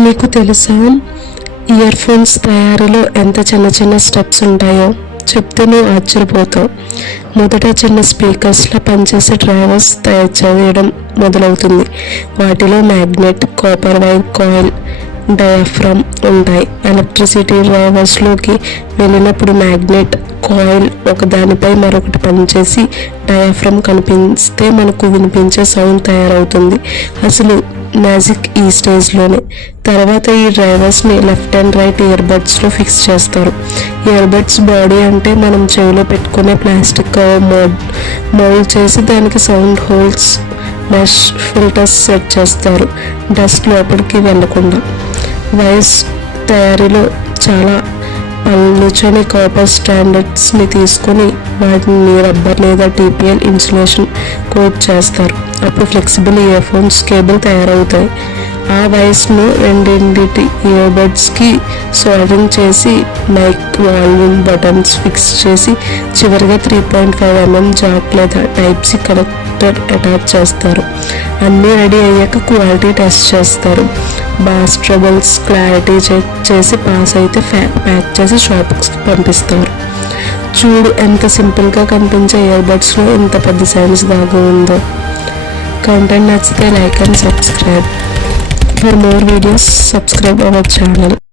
మీకు తెలుసా ear phones తయారీలో ఎంత చిన్న చిన్న స్టెప్స్ ఉంటాయో? చెప్తే నువ్వు ఆశ్చర్యపోతావు. మొదట చిన్న స్పీకర్స్లో పనిచేసే డ్రైవర్స్ తయారు చేయడం మొదలవుతుంది. వాటిలో magnet, copper wire coil, diaphragm ఉంటాయి. ఎలక్ట్రిసిటీ డ్రైవర్స్లోకి వెళ్ళినప్పుడు మ్యాగ్నెట్, కాయిల్ ఒకదానిపై మరొకటి పనిచేసి డయాఫ్రమ్ కనిపిస్తే మనకు వినిపించే సౌండ్ తయారవుతుంది. అసలు మ్యాజిక్ ఈ స్టేజ్లోనే. తర్వాత ఈ డ్రైవర్స్ని లెఫ్ట్ అండ్ రైట్ ఇయర్బడ్స్లో ఫిక్స్ చేస్తారు. ఇయర్బడ్స్ బాడీ అంటే మనం చెవిలో పెట్టుకునే ప్లాస్టిక్ కవర్ మౌల్డ్ చేసి దానికి sound holes, mesh filters set చేస్తారు, డస్ట్ లోపలికి వెళ్లకుండా. వైర్స్ తయారీలో చాలా పలుచని కాపర్ స్టాండర్డ్స్ని తీసుకొని వాటిని రబ్బర్ లేదా టీపీఎల్ ఇన్సులేషన్ కోట్ చేస్తారు. అప్పుడు ఫ్లెక్సిబుల్ ఇయర్ ఫోన్స్ కేబుల్ తయారవుతాయి. ఆ వైర్స్ను రెండింటి ఇయర్బడ్స్కి సోల్డరింగ్ చేసి మైక్ వాల్యూమ్ బటన్స్ ఫిక్స్ చేసి చివరిగా 3.5 mm జాక్ లేదా టైప్ సి కనెక్టర్ అటాచ్ చేస్తారు. అన్నీ రెడీ అయ్యాక క్వాలిటీ టెస్ట్ చేస్తారు. బాస్ ట్రబుల్స్ క్లారిటీ చెక్ చేసి పాస్ అయితే ప్యాక్ చేసి షాప్కి పంపిస్తారు. చూడు ఎంత సింపుల్గా కనిపించే ఇయర్బడ్స్లో ఇంత పెద్ద సైన్స్ దాగి ఉందో. కంటెంట్ నచ్చితే like and subscribe. For more videos, subscribe our channel.